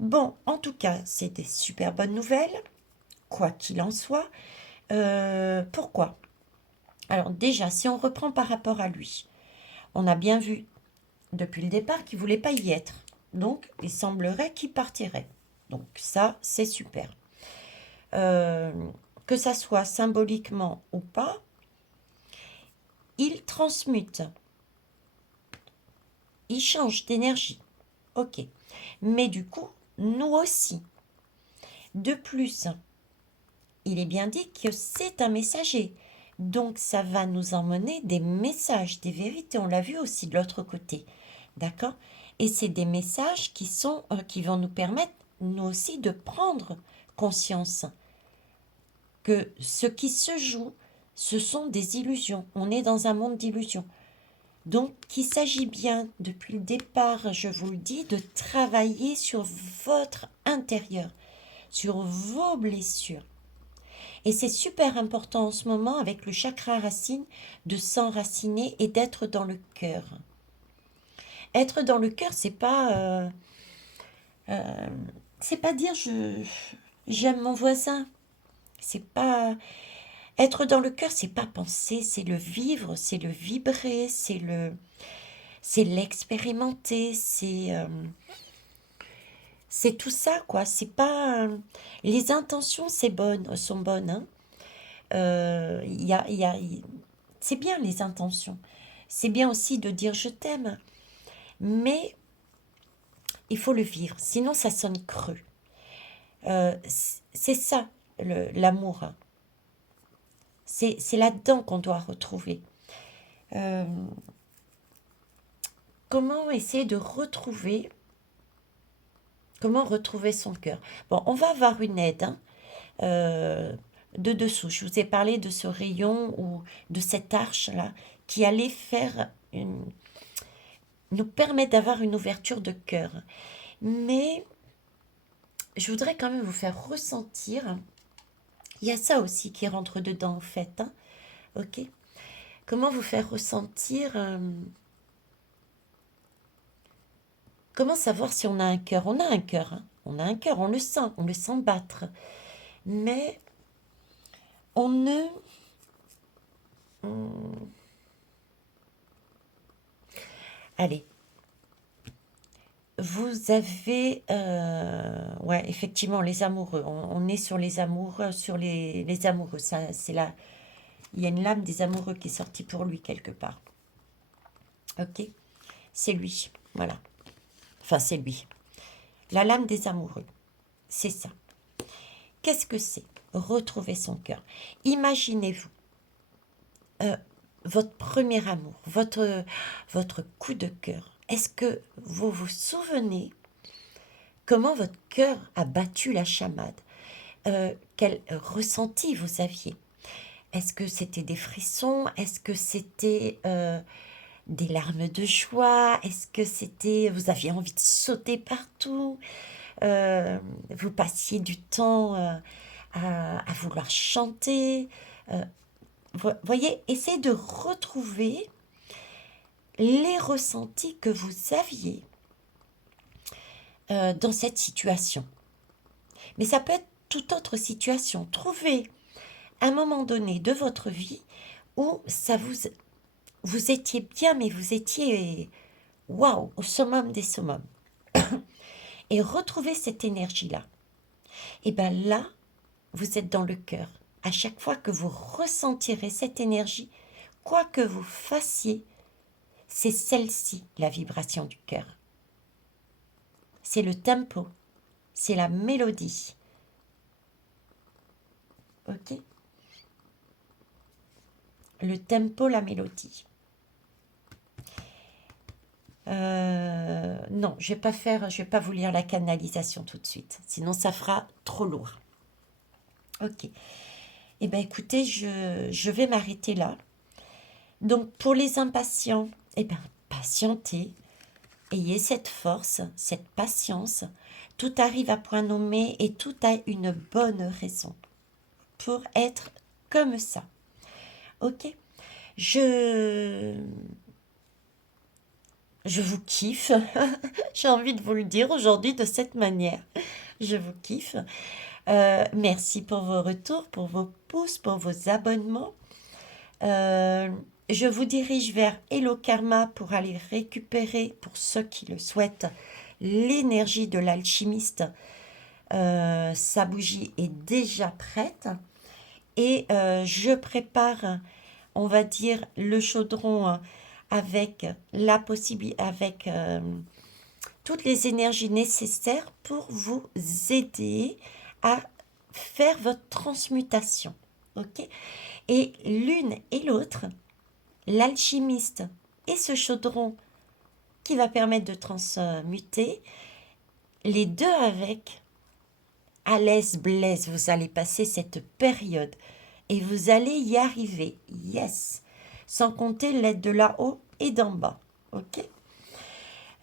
Bon, en tout cas, c'est des super bonnes nouvelles, quoi qu'il en soit. Pourquoi? Alors déjà, si on reprend par rapport à lui, on a bien vu depuis le départ qu'il ne voulait pas y être. Donc, il semblerait qu'il partirait. Donc ça, c'est super. Que ça soit symboliquement ou pas, il transmute. Il change d'énergie. Ok. Mais du coup, nous aussi. De plus, il est bien dit que c'est un messager. Donc, ça va nous emmener des messages, des vérités. On l'a vu aussi de l'autre côté. D'accord? Et c'est des messages qui vont nous permettre, nous aussi, de prendre conscience que ce qui se joue, ce sont des illusions. On est dans un monde d'illusions. Donc, il s'agit bien, depuis le départ, je vous le dis, de travailler sur votre intérieur, sur vos blessures. Et c'est super important en ce moment, avec le chakra racine, de s'enraciner et d'être dans le cœur. Être dans le cœur, c'est pas dire j'aime mon voisin. C'est pas être dans le cœur, c'est pas penser, c'est le vivre, c'est le vibrer, c'est l'expérimenter, c'est tout ça quoi. C'est pas les intentions, sont bonnes. Hein. C'est bien les intentions. C'est bien aussi de dire je t'aime, mais il faut le vivre, sinon ça sonne creux. C'est ça l'amour. Hein. C'est là-dedans qu'on doit retrouver. Comment essayer de retrouver, comment retrouver son cœur? Bon, on va avoir une aide hein, de dessous. Je vous ai parlé de ce rayon ou de cette arche-là qui allait nous permettre d'avoir une ouverture de cœur. Mais je voudrais quand même vous faire ressentir, il y a ça aussi qui rentre dedans en fait. Hein, ok? Comment vous faire ressentir... comment savoir si on a un cœur? On a un cœur, hein. On a un cœur, on le sent battre. Mais on ne... Allez. Vous avez... ouais, effectivement, les amoureux. On est sur les amoureux, sur les amoureux. Ça, c'est là. Il y a une lame des amoureux qui est sortie pour lui quelque part. Ok? C'est lui. Voilà. Enfin, c'est lui. La lame des amoureux. C'est ça. Qu'est-ce que c'est? Retrouver son cœur. Imaginez-vous votre premier amour, votre coup de cœur. Est-ce que vous vous souvenez comment votre cœur a battu la chamade? quel ressenti vous aviez. Est-ce que c'était des frissons? Est-ce que c'était des larmes de joie? Est-ce que c'était, vous aviez envie de sauter partout? Vous passiez du temps à vouloir chanter? Voyez, essayez de retrouver les ressentis que vous aviez dans cette situation. Mais ça peut être toute autre situation. Trouvez un moment donné de votre vie où vous étiez bien, mais vous étiez, waouh, au summum des summums. Et retrouvez cette énergie-là. Et bien là, vous êtes dans le cœur. À chaque fois que vous ressentirez cette énergie, quoi que vous fassiez, c'est celle-ci, la vibration du cœur. C'est le tempo, c'est la mélodie. Ok? Le tempo, la mélodie. Non, je vais pas vous lire la canalisation tout de suite, sinon ça fera trop lourd. Ok. Eh bien, écoutez, je vais m'arrêter là. Donc, pour les impatients, eh bien, patientez, ayez cette force, cette patience. Tout arrive à point nommé et tout a une bonne raison pour être comme ça. Ok? Je vous kiffe. J'ai envie de vous le dire aujourd'hui de cette manière. Je vous kiffe. Merci pour vos retours, pour vos pouces, pour vos abonnements. Je vous dirige vers Hello Karma pour aller récupérer, pour ceux qui le souhaitent, l'énergie de l'alchimiste. Sa bougie est déjà prête. Et je prépare, on va dire, le chaudron avec la possibilité, avec toutes les énergies nécessaires pour vous aider à faire votre transmutation. Ok? Et l'une et l'autre, l'alchimiste et ce chaudron qui va permettre de transmuter, les deux avec, à l'aise blaise, vous allez passer cette période et vous allez y arriver. Yes! Sans compter l'aide de là-haut et d'en bas. Ok?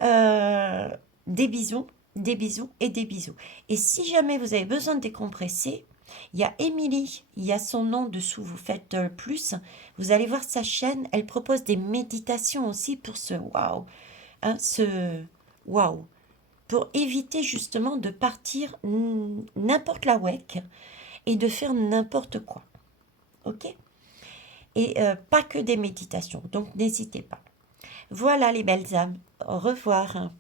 Des bisous et des bisous. Et si jamais vous avez besoin de décompresser, il y a Émilie, il y a son nom dessous, vous faites plus, vous allez voir sa chaîne, elle propose des méditations aussi pour ce waouh, hein, ce waouh, pour éviter justement de partir n'importe la week et de faire n'importe quoi. Ok? Et pas que des méditations, donc n'hésitez pas. Voilà les belles âmes, au revoir.